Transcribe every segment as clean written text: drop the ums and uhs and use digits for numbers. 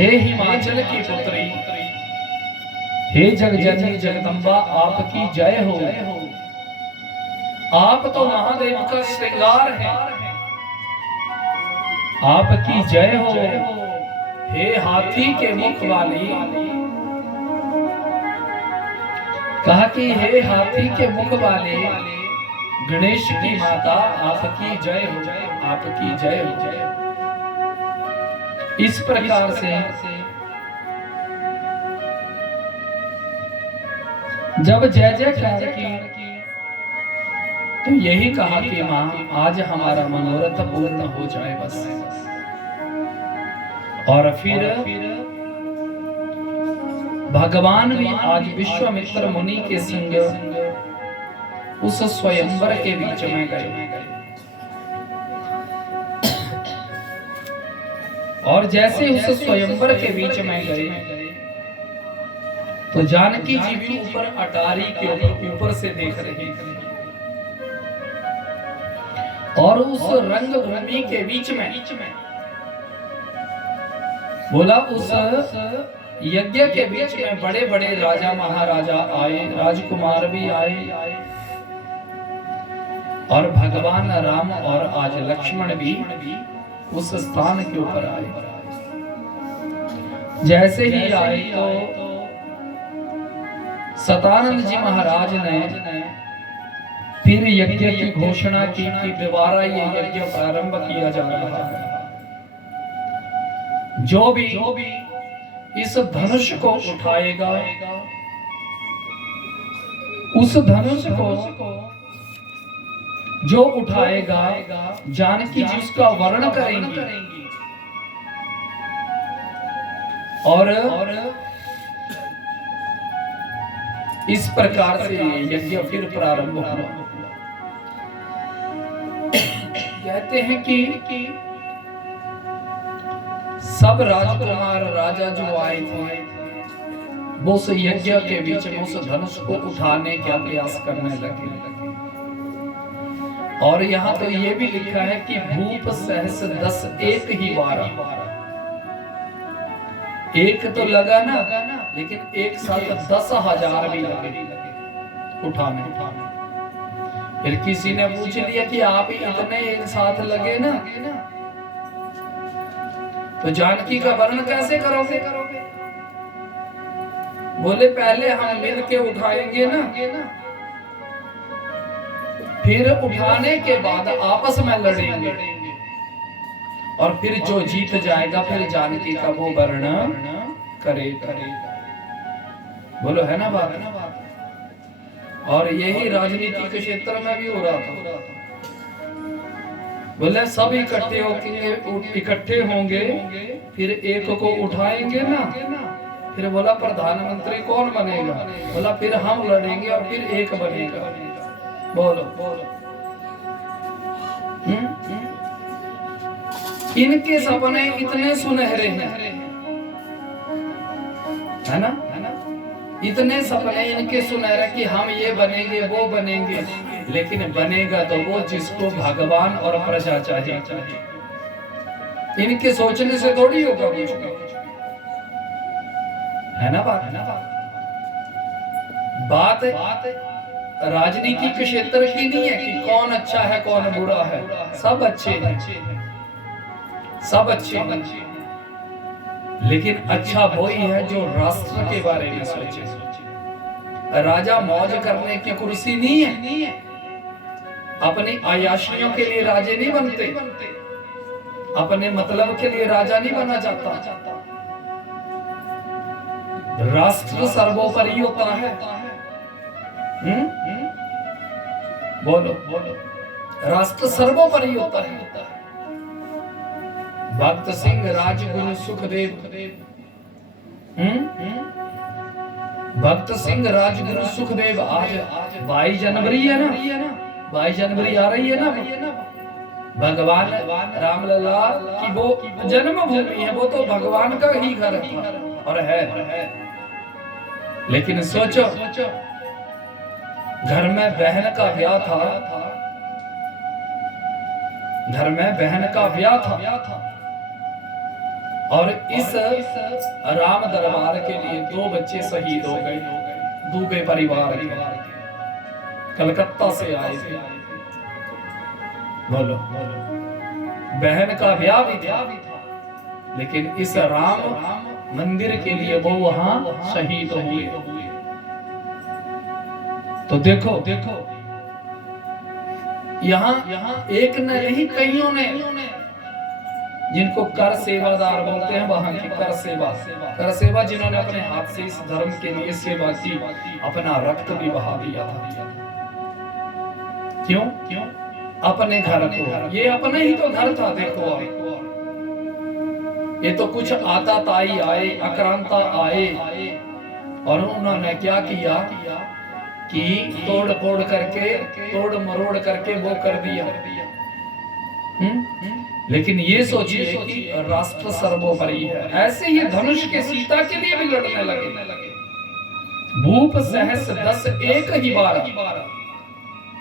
हे हिमाचल की पुत्री, हे जगजननी जगदम्बा आपकी जय हो। आप तो महादेव का श्रृंगार है, आपकी जय हो। हे हाथी के मुख वाली, कहा कि हे हाथी के मुख वाले गणेश की माता आपकी जय हो, आपकी जय हो। इस प्रकार से जब जय जयकार की तो यही कहा कि मां आज हमारा मनोरथ पूर्ण हो जाए बस। और फिर भगवान भी आज विश्वामित्र मुनि के संग उस स्वयंवर के बीच में गए। और जैसे उस स्वयंवर के बीच में गए तो जानकी जी भी ऊपर अटारी के ऊपर से देख रही और उस रंगभूमि के बीच में बोला, उस यज्ञ के बीच में बड़े बड़े राजा महाराजा आए, राजकुमार भी आए और भगवान राम और आज लक्ष्मण भी उस स्थान के ऊपर आए। जैसे ही आए तो सतानंद जी महाराज ने फिर यज्ञ की घोषणा की कि दोबारा ये यज्ञ प्रारंभ किया जा रहा है। जो भी इस धनुष को उठाएगा, उस धनुष को जो उठाएगा जानकी जी उसका वर्ण करेंगी और इस प्रकार से यज्ञ फिर प्रारंभ हुआ। कहते हैं कि सब राजकुमार राजा जो आए थे वो उस यज्ञ के बीच में उस धनुष को उठाने का प्रयास करने लगे। और यहाँ तो ये भी लिखा है कि भूप सहस 10 एक ही बार, एक तो लगा ना, लेकिन एक साथ 10,000 भी लगे उठाने। फिर किसी ने पूछ लिया कि आप ही इतने एक साथ लगे ना, तो जानकी का वर्णन कैसे करोगे? बोले पहले हम मिल के उठाएंगे ना, फिर उठाने के बाद आपस में लड़ेंगे और फिर जो जीत जाएगा फिर जानकी का वो वर्णन करेगा। बोलो है ना बात? और यही राजनीति के क्षेत्र में भी हो रहा था। बोले सब इकट्ठे होंगे फिर एक को उठाएंगे ना, फिर बोला प्रधानमंत्री कौन बनेगा? बोला फिर हम लड़ेंगे और फिर एक बनेगा। बोलो इनके सपने इतने सुनहरे हैं, है ना? इतने सपने इनके सुनहरे कि हम ये बनेंगे वो बनेंगे, लेकिन बनेगा तो वो जिसको भगवान और प्रजा चाहिए। इनके सोचने से थोड़ी होगा कुछ, है ना बात राजनीति के क्षेत्र की नहीं है कि कौन अच्छा है कौन बुरा है। सब अच्छे हैं, सब अच्छे हैं, लेकिन अच्छा वही है जो राष्ट्र के बारे में सोचे। राजा मौज करने की कुर्सी नहीं है, अपनी आयाशियों के लिए राजे नहीं बनते, अपने मतलब के लिए राजा नहीं बना जाता। राष्ट्र सर्वोपरि होता है। बोलो राष्ट्र सर्वोपरि होता है। भक्त सिंह राजगुरु सुखदेव, भक्त सिंह राजगुरु सुखदेव आज 22 जनवरी है ना, 22 जनवरी आ रही है ना, भगवान रामलला की वो जन्मभूमि है, वो तो भगवान का ही घर था और है। लेकिन सोचो घर में बहन का ब्याह था, घर में बहन का ब्याह था और इस राम दरबार के लिए 2 बच्चे शहीद हो गए, दुबे परिवार के, कलकत्ता से आए थे। बोलो, बहन का ब्याह भी था, लेकिन इस राम मंदिर के लिए वो वहां शहीद हुए। तो देखो यहाँ एक नहीं कईयों ने, जिनको कर सेवादार बोलते हैं, वहां की कर सेवा जिन्होंने अपने हाथ से इस धर्म के लिए सेवा की, अपना रक्त भी बहा दिया था। क्यों? अपने घर को, ये अपने ही तो घर था। देखो ये तो कुछ आता ताई आए, आक्रांता आए, और उन्होंने क्या किया कि तोड़ फोड़ करके, तोड़ मरोड़ करके वो कर दिया। लेकिन ये सोचिए कि राष्ट्र सर्वोपरि है। ऐसे ही धनुष के सीता के लिए भी लड़ने लगे। भूप सहस 10 एक ही बार।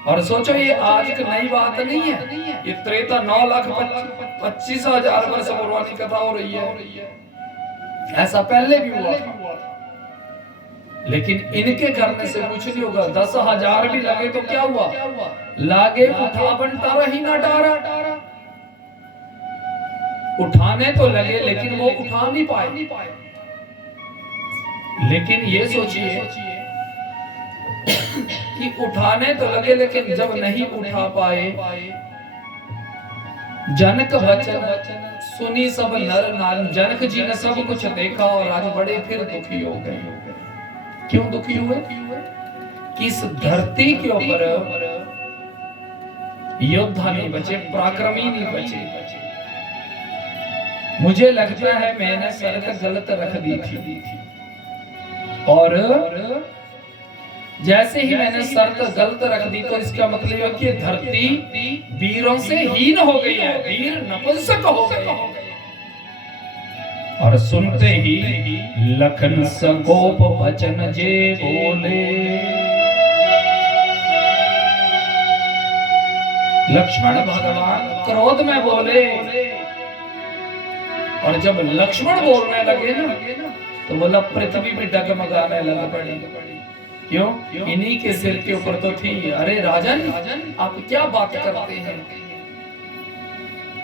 और सोचो ये आज की नई बात नहीं है, ये त्रेता 9,25,000 वर्ष पुरानी कथा हो रही है। ऐसा पहले भी हुआ था, लेकिन इनके करने से कुछ नहीं होगा। 10,000 भी लगे तो क्या हुआ, लागे उठा बंटारा ही ना डारा। उठाने तो लगे लेकिन वो उठा नहीं पाए। लेकिन ये सोचिए कि उठाने तो लगे लेकिन जब नहीं उठा पाए, जनक वचन सुनी सब नर नारी। जनक जी ने सब कुछ देखा और आज बड़े फिर दुखी हो गए। क्यों दुखी हुए? कि इस धरती के ऊपर योद्धा नहीं बचे, पराक्रमी नहीं बचे। मुझे लगता है मैंने शर्त गलत रख दी थी, और जैसे ही मैंने शर्त गलत रख दी तो इसका मतलब है कि धरती वीरों से हीन हो गई है, वीर नपुंसक हो गए। और सुनते ही लखन सकोप वचन जे बोले। लक्ष्मण भगवान क्रोध में बोले, और जब लक्ष्मण बोलने लगे ना तो बोला पृथ्वी भी डगमगाने लगा पड़ी। क्यों? इन्हीं के सिर के ऊपर तो थी। अरे राजन, आप क्या बात करते हैं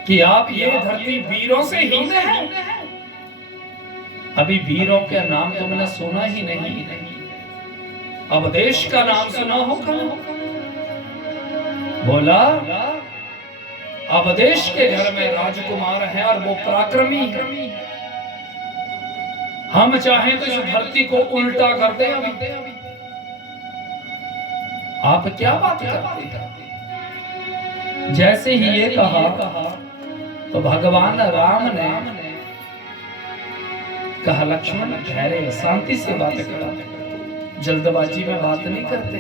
कि आप ये धरती वीरों से हीन है? अभी वीरों का नाम तुमने सुना ही नहीं। अवधेश का नाम सुना होगा। बोला अवधेश के घर में राजकुमार है और वो पराक्रमी है। हम चाहें तो इस धरती को उल्टा कर दें। अभी आप क्या बात करते हैं? जैसे ही ये कहा तो भगवान राम ने कहा लक्ष्मण ठहरे, शांति से बात करो, जल्दबाजी में बात नहीं करते।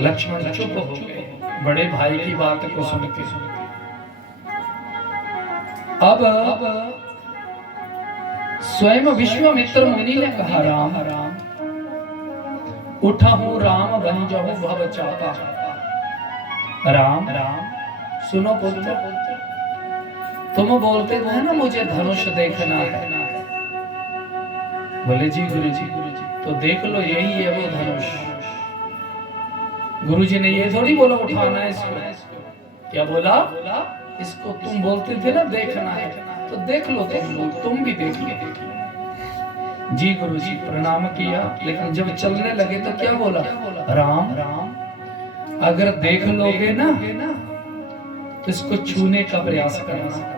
लक्ष्मण चुप हो गए बड़े भाई की बात को सुन के। अब स्वयं विश्वामित्र मुनि ने कहा राम उठा हूं राम बन जाऊं भव चापा। राम सुनो पुत्र, तुम बोलते थे ना मुझे धनुष देखना है। बोले जी गुरुजी, तो देख लो यही है वो धनुष। गुरुजी ने ये थोड़ी बोला उठाना है इसको। क्या बोला? इसको तुम बोलते थे ना देखना है, तो देख लो तुम भी देख लो। जी गुरुजी प्रणाम किया, लेकिन जब चलने लगे तो क्या बोला? राम अगर देख लोगे ना तो इसको छूने का प्रयास करना।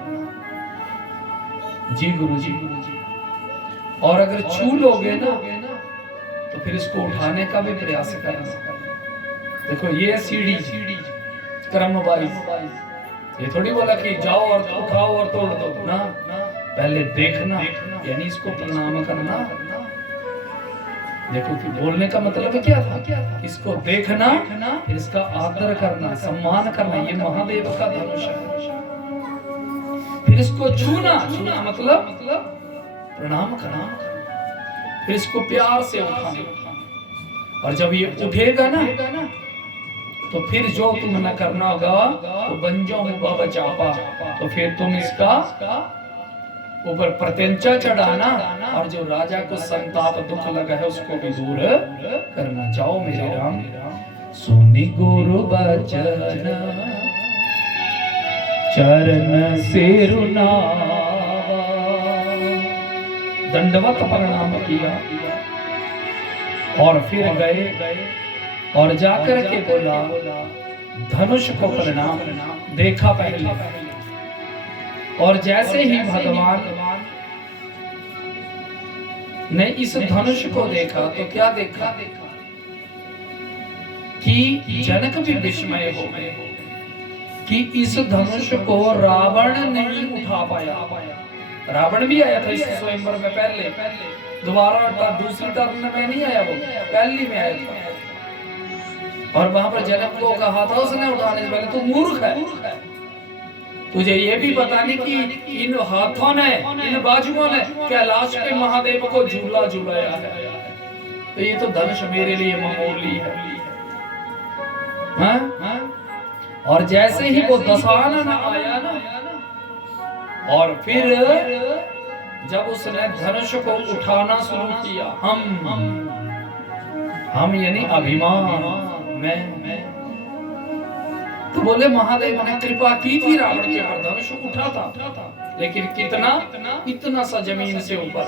जी गुरुजी, और अगर छू लोगे ना तो फिर इसको उठाने का भी प्रयास करना। देखो ये सीढ़ी क्रम वाइज, ये थोड़ी बोला कि जाओ और उठाओ और तोड़ दो ना, पहले देखना यानी इसको प्रणाम करना। देखो कि बोलने का मतलब क्या था? इसको देखना, फिर इसका आदर करना, सम्मान करना। ये महादेव का धनुष है। फिर इसको छूना मतलब प्रणाम करना, फिर इसको प्यार से उठाना। और जब ये उठेगा ना तो फिर जो तुमने करना होगा तो बन जाऊं बाबा चापा, तो फिर तुम इसका ऊपर प्रत्यंचा चढ़ाना, और जो राजा को संताप दुख लगा है उसको भी दूर करना। जाओ मेरे राम सुनि गुरु बचन चरण सिरुनावा। दंडवत प्रणाम किया और फिर गए और जाकर के बोला धनुष को प्रणाम। देखा पहले, और जैसे ही भगवान ने इस धनुष को देखा तो क्या देखा कि जनक भी विस्मय हो गए कि इस धनुष को रावण नहीं उठा पाया। रावण भी आया था इस स्वयंवर में पहले, दोबारा दूसरी टर्न में नहीं आया, वो पहली में आया था। और वहां पर जनक को कहा था उसने उठाने से पहले तू मूर्ख है, तुझे ये भी पता नहीं कि इन हाथों ने, इन बाजुओं ने कैलाश पे महादेव को झूला झूलाया है, तो ये तो धनुष मेरे लिए मामूली है। हाँ? और जैसे ही वो दशानन आया ना, और फिर जब उसने धनुष को उठाना शुरू किया, हम यानी अभिमान मैं, तो बोले महादेव ने कृपा की थी रावण के ऊपर, धनुष उठा था, लेकिन कितना, इतना सा जमीन से ऊपर।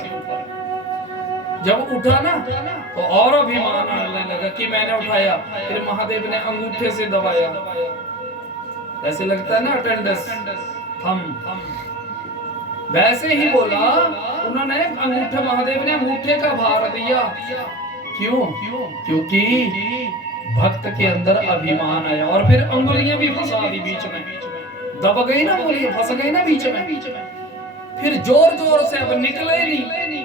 जब उठा ना तो और अभिमान आने लगा कि मैंने उठाया। फिर महादेव ने अंगूठे से दबाया, ऐसे लगता है ना अटेंडेंस, हम वैसे ही बोला उन्होंने अंगूठे, महादेव ने अंगूठे का भार दिया। क्यों? क्योंकि भक्त के अंदर अभिमान आया। और फिर अंगुलियां भी फंसा दी बीच में, दब गई ना अंगुलियां, फंस गई ना बीच में। फिर जोर जोर से, अब निकले नहीं,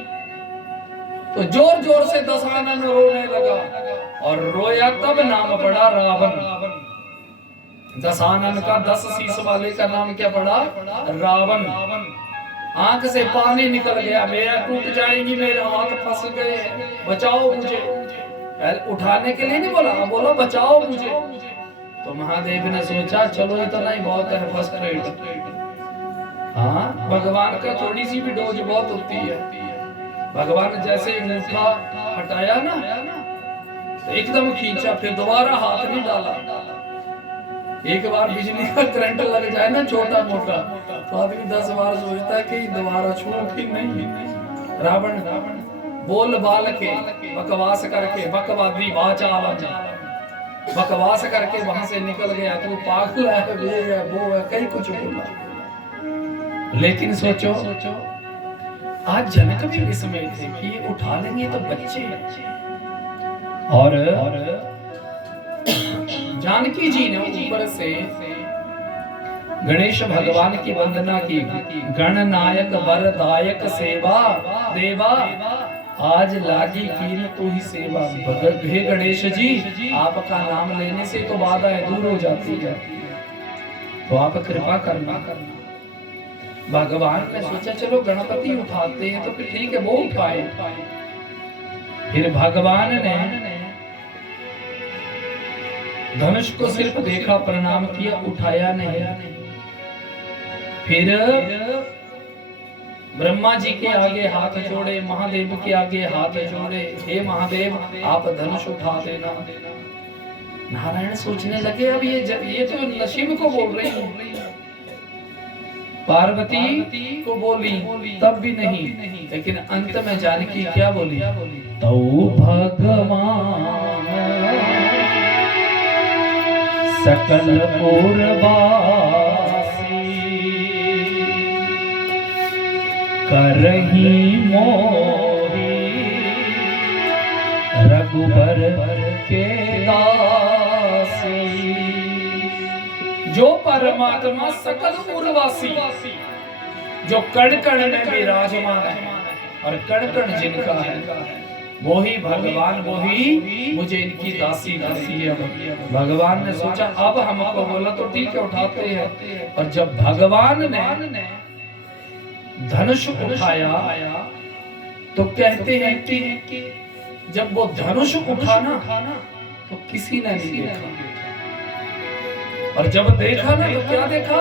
तो जोर जोर से दशानन रोने लगा, और रोया तब नाम पड़ा रावण। दशानन का 10 शीश वाले का नाम क्या पड़ा? रावण। आंख से पानी निकल गया, मेरा टूट जाएंगी, मेरे हाथ फंस गए, बचाओ मुझे। उठाने के लिए नहीं बोला, बोला बचाओ मुझे। तो महादेव ने सोचा चलो इतना ही बहुत है, फर्स्ट एड। हाँ, भगवान का थोड़ी सी भी डोज बहुत होती है। भगवान जैसे अंगूठा हटाया ना, तो एकदम खींचा, फिर दोबारा हाथ नहीं डाला। एक बार बिजली का करंट लग जाए ना छोटा मोटा, तो आदमी 10 बार सोचता है कि दोबारा छूऊं कि नहीं। रावण बोल बाल के बकवास करके, बकवादी वाचाल, बकवास करके वहां से निकल गया। तो पागल है, ये है, वो है, कई कुछ बोला। लेकिन सोचो आज जनक भी विस्मय थे कि ये उठा लेंगे तो बच्चे। और जानकी जी ने ऊपर से गणेश भगवान की वंदना की। गणनायक वरदायक सेवा देवा, आज लागी कीन तू ही सेवा। हे गणेश जी, आपका नाम लेने से तो बाधाएं दूर हो जाती है, तो आप कृपा करना। भगवान ने सोचा चलो गणपति उठाते हैं, तो फिर ठीक है वो उठाए। फिर भगवान ने धनुष को सिर्फ देखा, प्रणाम किया, उठाया नहीं। फिर ब्रह्मा जी के आगे हाथ जोड़े, महादेव के आगे हाथ जोड़े, हे महादेव आप धनुष उठा देना। नारायण सोचने लगे अब ये तो नसीब को बोल रही है, पार्वती को बोली तब भी नहीं, लेकिन अंत में जानकी क्या बोली? तो भगवान सकल पूर्वासी करही मोही रघुबर के दासी। जो परमात्मा सकल उर्वासी, जो कण कण में विराजमान है और कण कण जिनका है, वो ही भगवान, वो ही मुझे इनकी दासी करती है। भगवान ने सोचा अब हमको बोला तो ठीक है उठाते हैं। और जब भगवान ने धनुष उठाया तो कहते हैं कि जब वो धनुष उठाना तो किसी ने नहीं देखा, और जब देखा ना तो क्या देखा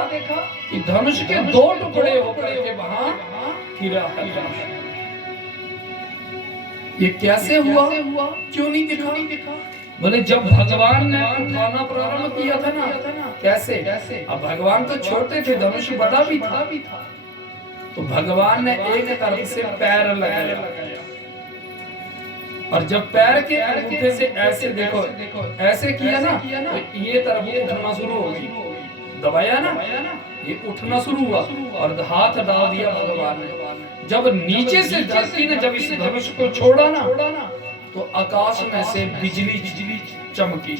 कि धनुष के 2 टुकड़े होकर के वहां गिरा है धनुष। ये कैसे हुआ, क्यों नहीं दिखा? बोले जब भगवान ने उठाना प्रारंभ किया था ना, कैसे? अब भगवान तो छोटे थे, धनुष बड़ा भी था, तो भगवान ने एक तरफ से पैर लगाया, और जब पैर के अंगूठे से ऐसे देखो ऐसे किया ना, तो ये तरफ उठना शुरू हो गई, दबाया ना, ये उठना शुरू हुआ, और हाथ डाल दिया भगवान ने। जब नीचे से धरती ने जब इस धनुष को छोड़ा ना, तो आकाश में से बिजली चमकी,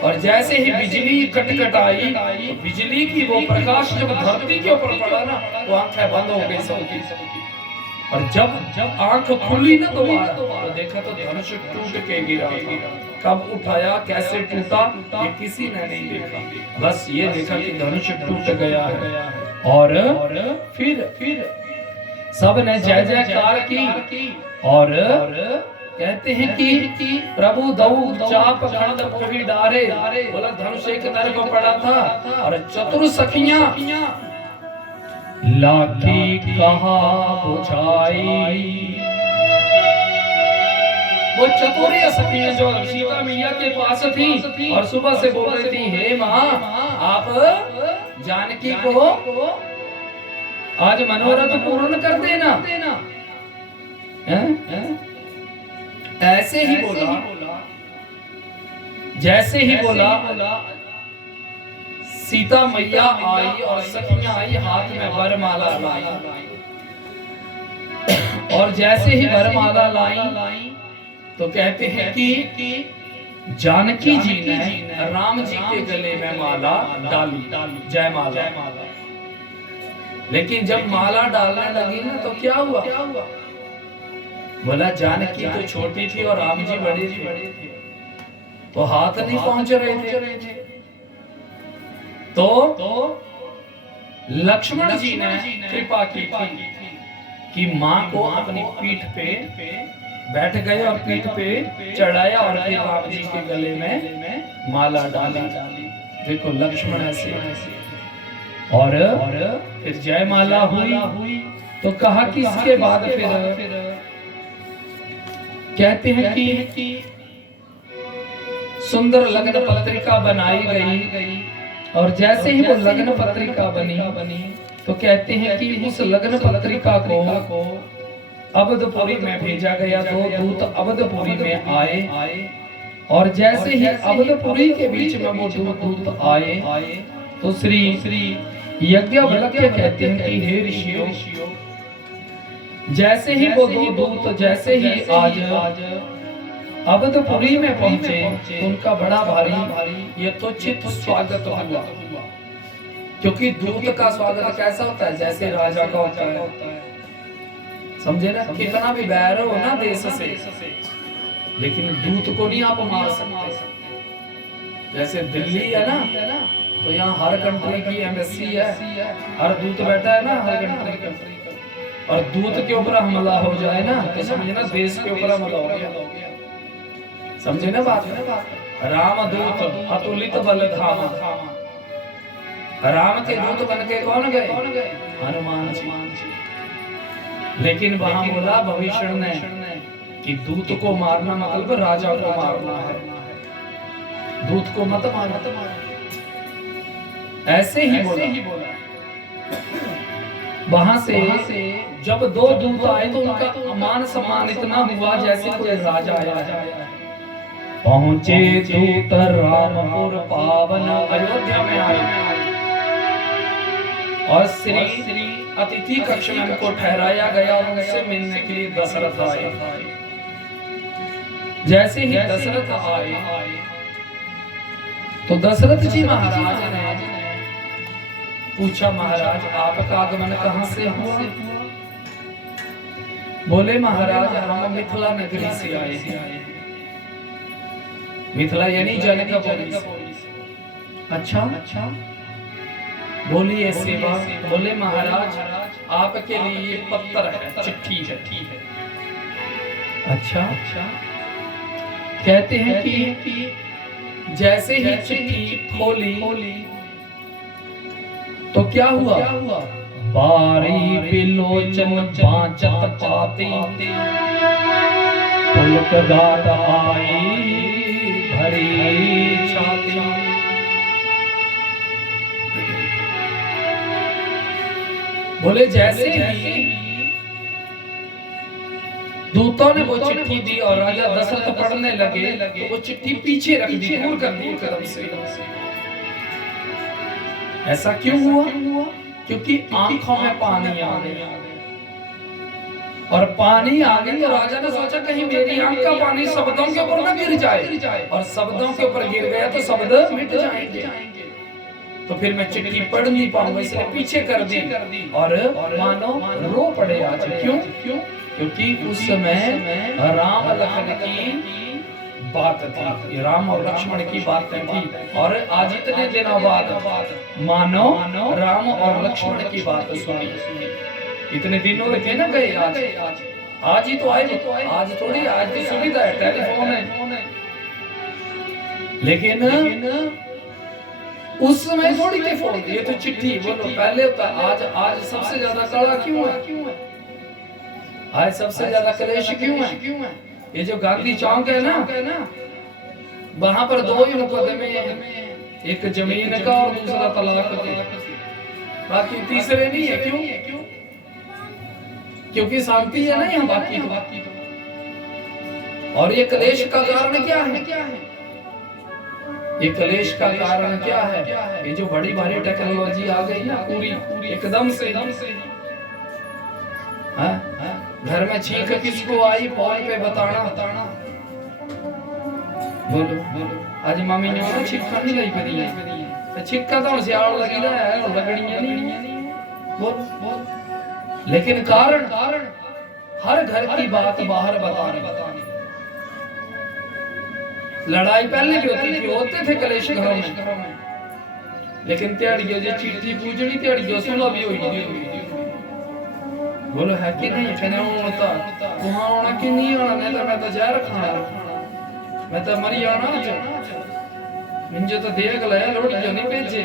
और जैसे ही बिजली कटकटाई, तो बिजली की वो प्रकाश जब धरती के ऊपर पड़ा ना, तो आंखें बंद हो गई सबकी। और जब आंख खुली ना दोबारा, तो देखा तो धनुष टूट के गिरा था। कब उठाया, कैसे टूटा, ये किसी ने नहीं देखा, बस ये देखा कि धनुष टूट गया है। और फिर सब ने जय जयकार की, और कहते हैं कि प्रभु दऊ चाप खंड पुरी डारे, बोला धनुष एक तरफ को पड़ा था, और चतुर सखियां लाठी कहा बुझाई। वो चतुर सखियां जो सीता मैया के पास थी, और सुबह से बोल रही थी, हे माँ आप जानकी को आज मनोरथ पूर्ण कर देना। ऐसे ही बोला, जैसे ही बोला, सीता मैया आई और सखियां आई, हाथ में वरमाला लाई, और जैसे ही वरमाला लाई, तो कहते हैं कि जानकी जी ने राम जी के गले में माला डाली, जय माला। लेकिन जब माला डालने लगी ना, तो क्या हुआ? बोला जानकी तो छोटी थी और राम जी बड़े थे, तो हाथ नहीं पहुंच रहे थे। तो लक्ष्मण जी ने कृपा की थी कि माँ को अपनी पीठ पे बैठ गए, और पीठ पे चढ़ाया, और फिर राम जी के गले में माला डाली। देखो लक्ष्मण ऐसे, और फिर जय माला हुई। तो कहा कि इसके बाद फिर कहते हैं कि सुंदर लग्न पत्रिका बनाई गई, और जैसे ही वो लग्न पत्रिका बनी, तो कहते हैं कि उस लग्न पत्रिका को अवधपुरी में भेजा गया। दो दूत अवधपुरी में आए, और जैसे ही अवधपुरी के बीच में वो दूत आए, तो श्री यज्ञवल्क्य कहते हैं कि हे ऋषियों, जैसे ही वो दो दूत जैसे ही आज अवधपुरी में पहुंचे, तो उनका बड़ा भारी यथोचित स्वागत हुआ। क्योंकि दूत का स्वागत कैसा होता है? जैसे राजा का होता है, समझे ना? कितना भी बैर हो ना देश से, लेकिन दूत को नहीं आप मार सकते। जैसे दिल्ली है ना, तो यहाँ हर कंट्री की एम्बेसी है, हर दूत बैठा है ना हर कंट्री का, और दूत के ऊपर हमला हो जाए ना, तो समझना देश के ऊपर हमला हो गया। समझे ना बात? राम दूत अतुलित बल धामा, राम के दूत बन के कौन गए? हनुमान जी। लेकिन वहां बोला भविष्य ने कि दूत को मारना मतलब राजा को मारना है, दूत को मत मारना। ऐसे ही बोला। वहां से जब दो दूत आए, तो उनका मान सम्मान इतना हुआ जैसे कोई राजा आया। पहुंचे दूत रामपुर पावन, अयोध्या में आए, और श्री अतिथि कक्ष में उनको ठहराया गया, और उनसे मिलने के लिए दशरथ आए। जैसे ही दशरथ आए, तो दशरथ जी महाराज ने पूछा, महाराज आपका आगमन कहां से हुआ? बोले महाराज हम मिथिला नगरी से आए हैं। मिथिला यानी जनकपुरी से। अच्छा, बोलिए सेवा। बोले महाराज आपके लिए ये पत्र है, चिट्ठी है। अच्छा, कहते हैं कि जैसे ही चिट्ठी खोली, तो क्या हुआ? बारी बिलोचन बाँचत पाती, पुलक गात आई भरी छाती। बोले जैसे ही दूतों ने वो चिट्ठी दी और राजा दशरथ पढ़ने लगे तो वो चिट्ठी पीछे रख दी, दूर कर दी कदम से। ऐसा क्यों हुआ? क्योंकि आंखों में पानी आ गया, और पानी आ गया तो राजा ने सोचा कहीं मेरी आंख का पानी शब्दों के ऊपर ना गिर जाए, और शब्दों के ऊपर गिर गया तो शब्द मिट जाएंगे, तो फिर मैं चिट्ठी पढ़ नहीं पाऊंगा, इसलिए पीछे कर दी। और मानो रो पड़े आज। क्यों? क्योंकि उस समय राम लखन की बात थी, राम और लक्ष्मण की बात थी, और आज इतने दिनों बाद मानो राम और लक्ष्मण की बात सुनी। इतने दिनों थे ना गए, आज ही तो आए, आज थोड़ी, आज तो सुविधा है, टेलीफोन है, लेकिन उस समय थोड़ी थे फोन, ये तो चिट्ठी। बोलो पहले होता, आज सबसे ज्यादा कड़ा क्यों है? आज सबसे ज्यादा क्लेश क्यों है? ये जो गांधी चौक है ना, वहां पर दो ही मुकदमे हैं, एक जमीन का और दूसरा तलाक का, बाकी तीसरे नहीं है। क्यों? क्योंकि शांति है ना यहाँ, बाकी तो। और ये क्लेश का कारण क्या है? ये क्लेश का कारण क्या है? ये जो बड़ी भारी टेक्नोलॉजी आ गई ना, पूरी एकदम से घर में छींक किसको आई, फोन पे बताना। बोलो आज मामी ने ना छिक्का नहीं लाई करी है, छिक्का तो सियाल लगी रहा है और लगड़ियां नहीं। बोल लेकिन कारण हर घर की बात बाहर बतानी। लड़ाई पहले भी होते थे क्लेश घरों में, लेकिन त्याड़ियों जो चिट्ठी पूजनी त्याड़ियों सुना भी हुई। बोलो है कि नहीं? कहने होता वहां होना कि नहीं होना, मैं तो जहर खाना, मैं तो मरी जाना, मुझे तो देख लाया लोट जो नहीं भेजे।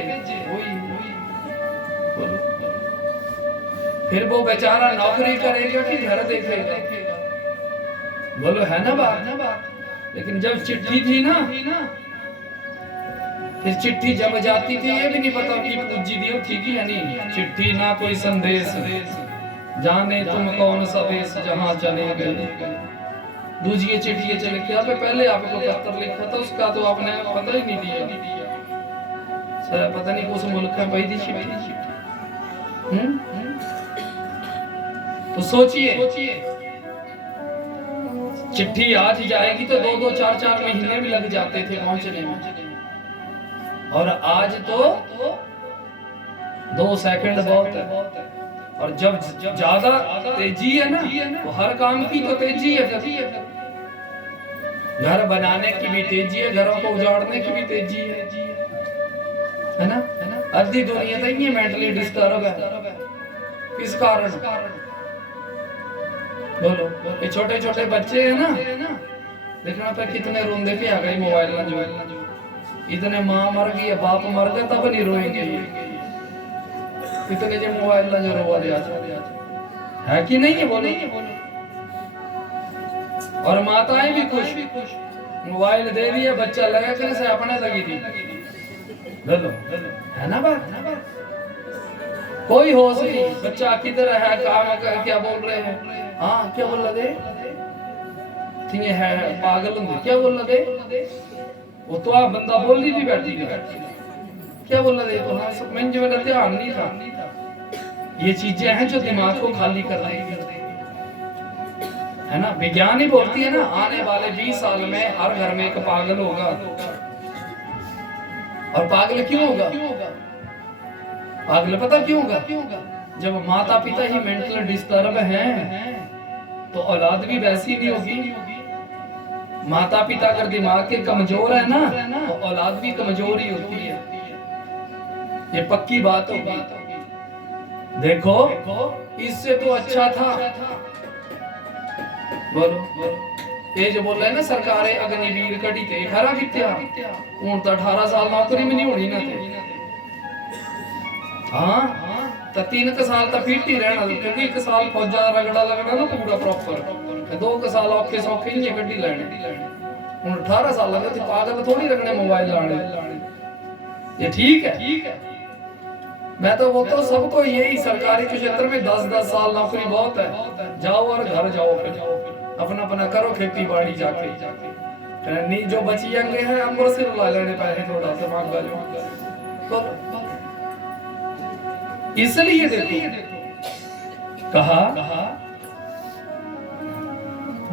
फिर वो बेचारा नौकरी करेगा कि घर देखेगा? बोलो है ना बात। लेकिन जब चिट्ठी थी ना, फिर चिट्ठी जब जाती थी ये भी नहीं पता कि पूजी दी थी कि नहीं। चिट्ठी ना कोई संदेश, जाने तुम कौन सा देश जहां चले गए। दूसरी चिट्ठी चले क्या पहले आपको पत्र लिखा था, उसका तो आपने पता ही नहीं दिया। पता नहीं कौन सा मुल्क में पड़ी थी चिट्ठी। तो सोचिए चिट्ठी आज जाएगी तो 2-2, 4-4 महीने भी लग जाते थे पहुंचने में, और आज तो 2 सेकंड बहुत है। और जब ज्यादा तेजी है ना, तो हर काम की तो तेजी है। घर बनाने की भी तेजी है, घरों को उजाड़ने की भी तेजी है ना। आधी दुनिया तो ये मेंटली डिस्टर्ब है। किस कारण? बोलो ये छोटे छोटे बच्चे हैं ना, देखना पे कितने रोंदे पे आ गए मोबाइल ना, जो इतने माँ मर गई, बाप मर गए, तब नहीं रोएंगे ये। इतने जो मोबाइल ना जो रोवा दे है कि नहीं है? बोलो। और माताएं भी खुश, मोबाइल दे दिया, बच्चा लगा कर से अपने लगी थी। बोलो है ना बात। कोई होश नहीं, बच्चा किधर है, काम क्या बोल रहे हैं, हाँ क्या बोल रहे थे, है पागल होंगे, क्या बोल रहे थे, वो तो आप बंदा बोल भी बैठी क्या बोल रहे थे, तो हाँ सब मैंने मेरा ध्यान नहीं था। ये चीजें हैं जो दिमाग को खाली कर देंगी, है ना। विज्ञान ही बोलती है ना, आने वाले 20 साल में हर घर में एक पागल होगा। और पागल क्यों होगा? पागल पता क्यों होगा? जब माता पिता ही मेंटल डिस्टर्ब हैं तो औलाद भी वैसी नहीं होगी। माता पिता अगर दिमाग के कमजोर है ना, तो औलाद भी कमजोर ही होती है। ये पक्की बात होगी। देखो इससे तो अच्छा था, बोलो ये जो बोल रहे हैं ना, सरकारें अग्निवीर कड़ी थे खरा कित्या हूं तो 18 साल नौकरी में नहीं होनी ना थे। हाँ तो 3 साल तो फिट ही रहना, क्योंकि 1 साल फौजा रगड़ा लगना ना पूरा प्रॉपर, 2 साल औखे सौखे नहीं गड्डी लेने। हुण 18 साल लगे थे, पागल थोड़ी रखने मोबाइल लाने, ये ठीक है। मैं तो वो तो सबको यही, सरकारी क्षेत्र में 10-10 साल नौकरी बहुत है, जाओ और घर जाओ, फिर अपना अपना करो खेती बाड़ी जाके, नहीं जो बची जंगे हैं अमर से ला लेने पैसे थोड़ा सा मांग लो। तो इसलिए देखो कहा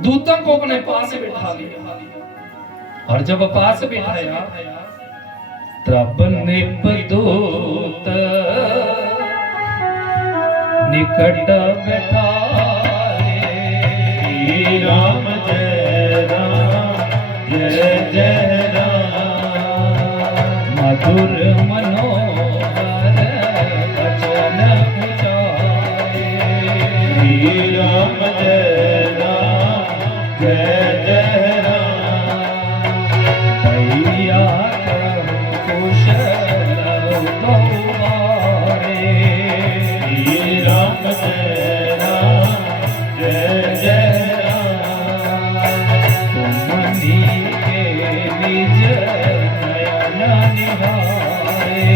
दूतों को अपने पास बिठा लिया, और जब पास बिठाया तब निपदूत निकट बैठाए, राम जय राम जय जय राम, मधुर मनोहर वचन उचारे, राम जय राम जय जय राम, भैया कुशल गौवारे, राम जय राम जय जय राम, तुमनी के निज नयन निहारे,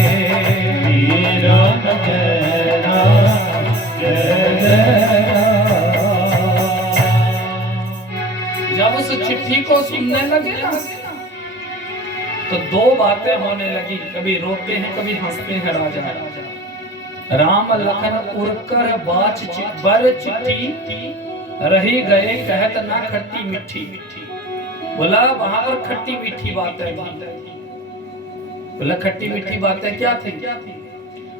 राम जय राम जय जय राम। जब उस चिट्ठी को सुनने लगे ना, तो 2 बातें होने लगी, कभी रोते हैं कभी हंसते हैं राजा। राम लखन उड़कर बाच बर चिट्ठी रही गए, कहत ना खट्टी मीठी। बोला वहां पर खट्टी मीठी बातें थी। बोला खट्टी मीठी बातें क्या थी?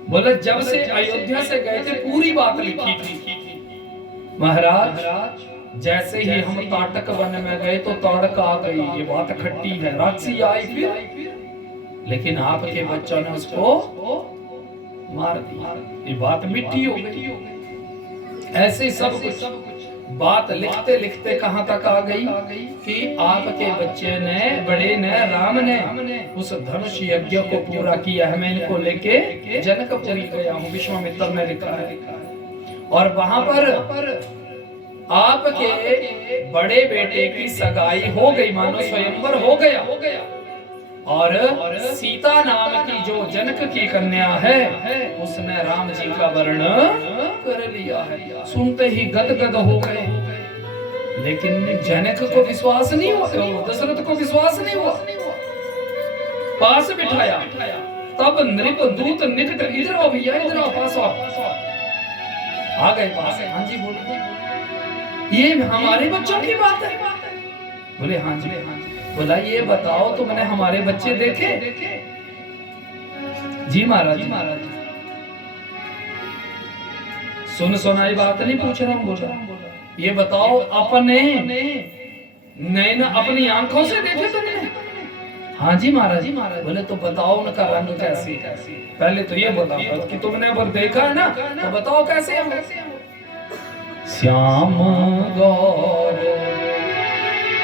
बोला जब से अयोध्या से गए थे पूरी बात लिखी थी महाराज, जैसे ही हम ताटक वन में गए तो ताड़क आ गई, ये बात खट्टी है, राक्षसी आई फिर, लेकिन आपके बच्चों ने उसको मार दिया, ये बात मिट्टी हो गई। ऐसे सब कुछ बात लिखते लिखते कहां तक आ गई कि आपके बच्चे ने, बड़े ने, राम ने उस धनुष यज्ञ को पूरा किया है, मैं इनको लेके जनकपुरी गया हूँ, विश्वामित्र ने लिखा है। और वहां पर आपके बड़े बेटे की सगाई हो गई, मानो स्वयंवर हो गया, और सीता नाम की जो जनक की कन्या है उसने राम जी का वर्ण कर लिया है। सुनते ही गदगद हो गए, लेकिन जनक को विश्वास नहीं हुआ, दशरथ को विश्वास नहीं हुआ। पास बिठाया, तब नृप दूत निकट, इधर आओ भैया, इधर आओ, पास आओ। आ गए पास। हाँ जी बोलो, ये हमारे बच्चों की बात है? बोले हाँ जी। बोला ये बताओ तुमने हमारे बच्चे देखे? जी महाराज। सुन सुनाई बात नहीं पूछ रहा हूँ। बोला ये बताओ अपने नैन अपनी आंखों से देखे तुमने? हाँ जी महाराज। बोले तो बताओ उनका रंग कैसी? पहले तो ये बताओ कि तुमने अगर देखा है ना, तो बताओ कैसे है? श्याम गौर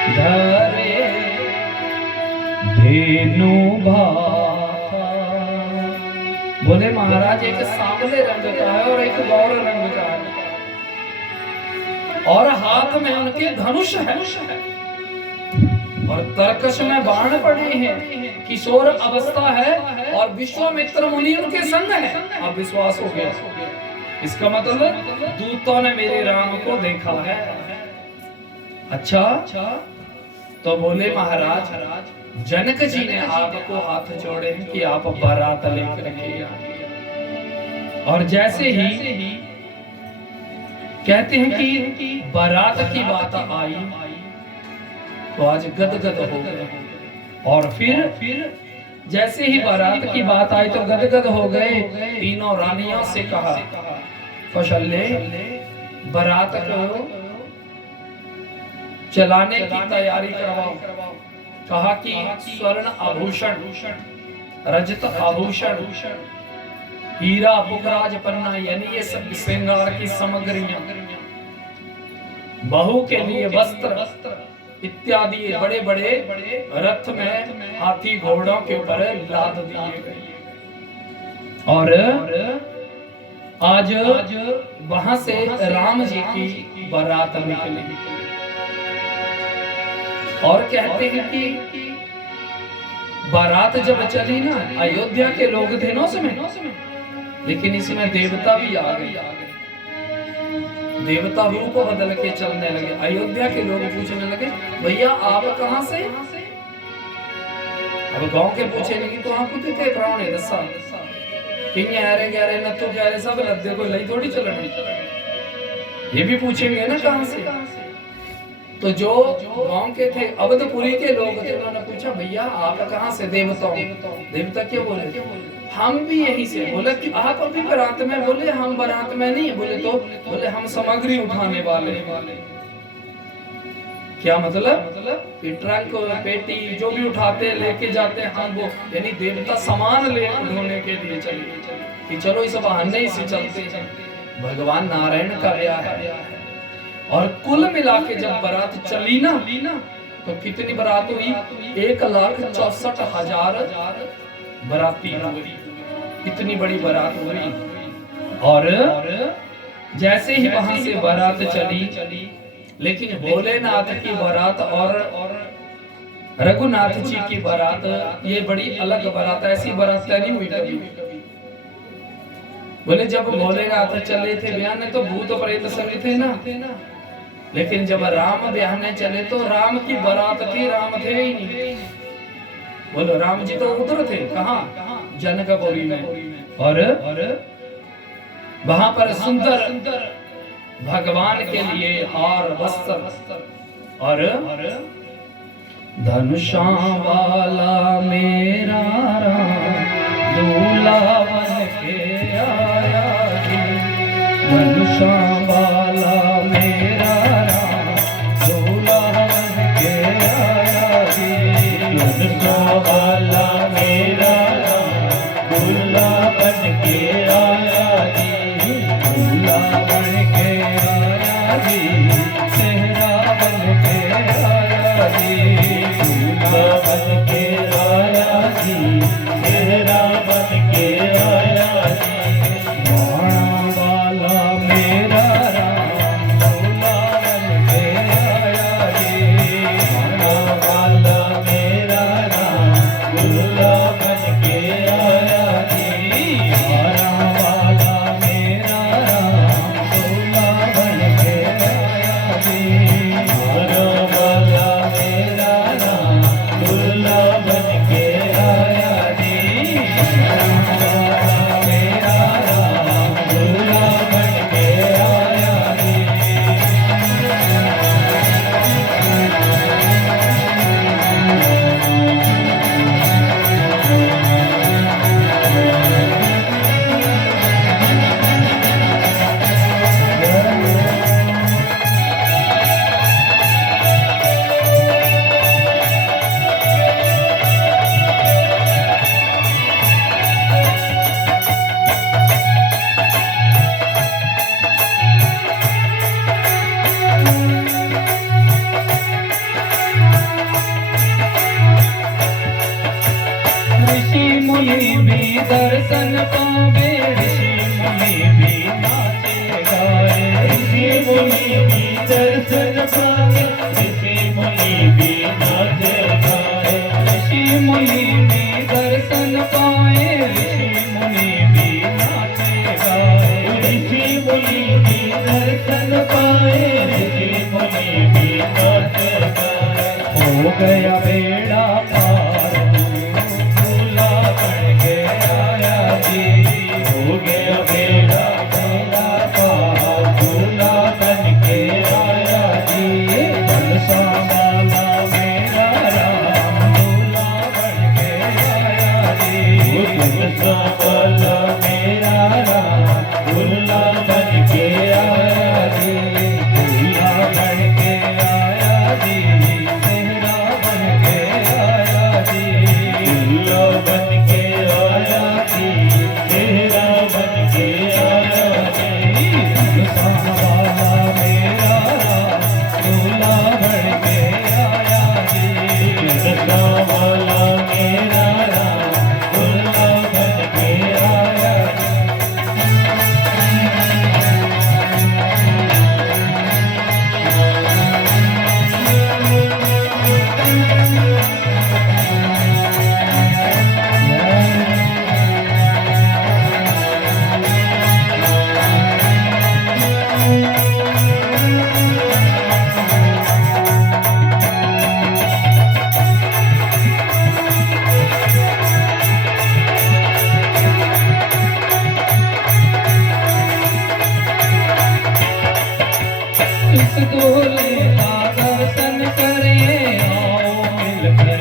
धरे धेनु भाता। बोले महाराज एक सांवले रंग का है और एक गौर रंग का है, और हाथ में उनके धनुष है, और तरकश में बाण पड़े हैं, किशोर अवस्था है, और विश्वामित्र मुनि उनके संग है। अब विश्वास हो गया, इसका मतलब दूतों ने मेरे राम को देखा है। अच्छा, तो बोले महाराज जनक जी ने आपको हाथ जोड़े हैं कि आप बारात लेकर के आइए। और जैसे ही कहते हैं कि बारात की बात आई तो आज गदगद हो गए, और फिर जैसे ही बारात की बात आई तो गदगद हो गए। तीनों रानियों से कहा कौशल्य बारात को चलाने की तैयारी करवाओ। कहा कि स्वर्ण आभूषण, रजत आभूषण, हीरा पुखराज पन्ना, यानी ये सब श्रृंगार की सामग्रियां, बहू के लिए वस्त्र इत्यादि बड़े बड़े रथ में हाथी घोड़ों के ऊपर लाद दिए गए। और आज वहां से राम जी की बारात निकली और कहते हैं कि बारात जब चली ना, अयोध्या के लोग थे ना उसमें, लेकिन इसमें देवता भी आ गए, देवता रूप बदल के चलने लगे। अयोध्या के लोग पूछने लगे भैया आप कहां से? अब गांव के पूछे लगे तो आप कुछ थे प्राणे दसा कि यारे ग्यारे न तो ग्यारे सब लद्दे कोई लई थोड़ी चलनी, ये भी पूछेंगे ना कहां से। तो जो गांव के थे अवधपुरी के लोग थे, उन्होंने पूछा भैया आप कहां से? देवता क्या बोले? हम भी यहीं से। बोले कि आप अभी बारात में? बोले हम बारात में नहीं। बोले तो? बोले हम सामग्री उठाने वाले। क्या मतलब? कि ट्रक पेटी जो भी उठाते लेके जाते हैं हम, वो यानी देवता सामान ले उठाने के लिए चले कि चलो इस बहाने ही से चलते हैं। भगवान नारायण का ब्याह है। और कुल मिला के जब बारात चली ना, तो कितनी बारात हुई? 1,64,000 बाराती हुई। इतनी बड़ी बारात हुई। और जैसे ही वहां से बारात चली, लेकिन भोलेनाथ की बारात और रघुनाथ जी की बारात ये बड़ी अलग बारात, ऐसी बारात नहीं हुई कभी। बोले जब भोलेनाथ चले थे ब्याहने तो भूत प्रेत संग थे ना, लेकिन जब राम ब्याहने चले तो राम की बारात थी, राम थे ही नहीं। बोलो राम जी तो उधर थे, कहाँ? जनकपुरी में। और वहां पर सुंदर भगवान के लिए हार वस्त्र और धनुषा वाला मेरा राम दूल्हा बन के आया जी। धनुषा वाला मेरा राम दूल्हा बन के आया जी। धनुषा वाला मेरा राम दूल्हा बन के आया जी। दूल्हा बन के आया जी, सेहरा बन के आया जी। दूल्हा बन के आया जी, सेहरा बन के आया जी। बाणा वाला मेरा राम दूल्हा बन के आया जी। बाणा वाला मेरा राम दूल्हा बन के आया जी। बाणा वाला मेरा राम दूल्हा बन के आया जी। बाणा वाला मेरा राम दूल्हा बन के आया जी। बाणा वाला मेरा राम दूल्हा बन के आया जी। ऋषि मुनि भी दर्शन पावे, ऋषि मुनि भी नाचे गाए। ऋषि मुनि भी दर्शन पावे, ऋषि मुनि भी नाचे गाए। ऋषि मुनि भी दर्शन पाए, ऋषि मुनि भी नाचे गाए। ऋषि मुनि भी दर्शन पाए, ऋषि मुनि भी नाचे गाए। हो गया बेड़ा पार, दूल्हा बन के आया जी। हो गया बेड़ा पार, दूल्हा बन के आया जी। धनुषा वाला मेरा राम दूल्हा बन के आया जी। धनुषा वाला मेरा राम दूल्हा बन के आया जी। दूल्हा बन के आया जी, सेहरा बन के इस दूल्हे का दर्शन करिए, आओ मिलकर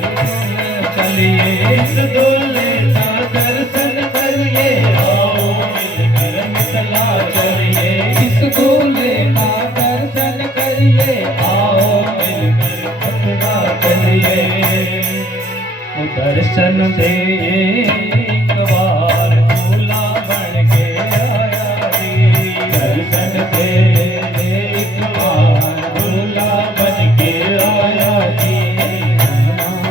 चलिए। इस दूल्हे का दर्शन करिए, आओ मिलकर मिथिला चलिए। इस दूल्हे का दर्शन करिए, आओ मिलकर मथुरा चलिए। वो दर्शन दे एक बार दूल्हा बन के आया जी। दर्शन दे एक बार दूल्हा बन के आया जी।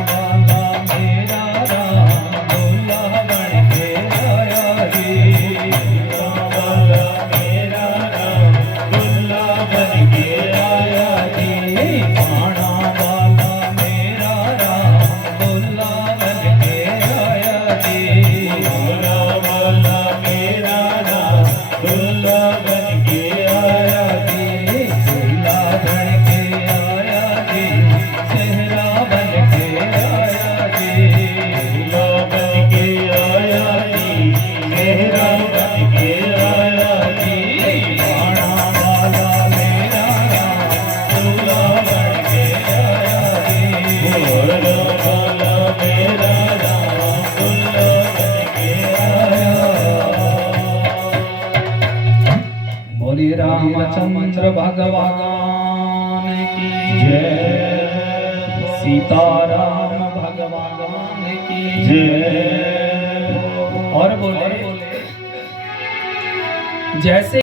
वाला मेरा राम दूल्हा बन के आया जी। वाला मेरा राम दूल्हा बन के आया जी। खाना वाला मेरा राम दूल्हा बन के आया जी। खाना वाला मेरा राम दूल्हा बन के आया जी। दूल्हा बन के आया जी। सेहरा बन के आया जी। दूल्हा बन के आया जी। सेहरा बन के आया जी। खाना वाला मेरा राम दूल्हा बन के आया जी। घोड़ा वाला मेरा राम दूल्हा बन के आया। बोली रामचंद्र भगवान की जय। सीताराम भगवान की जय। और बोले जैसे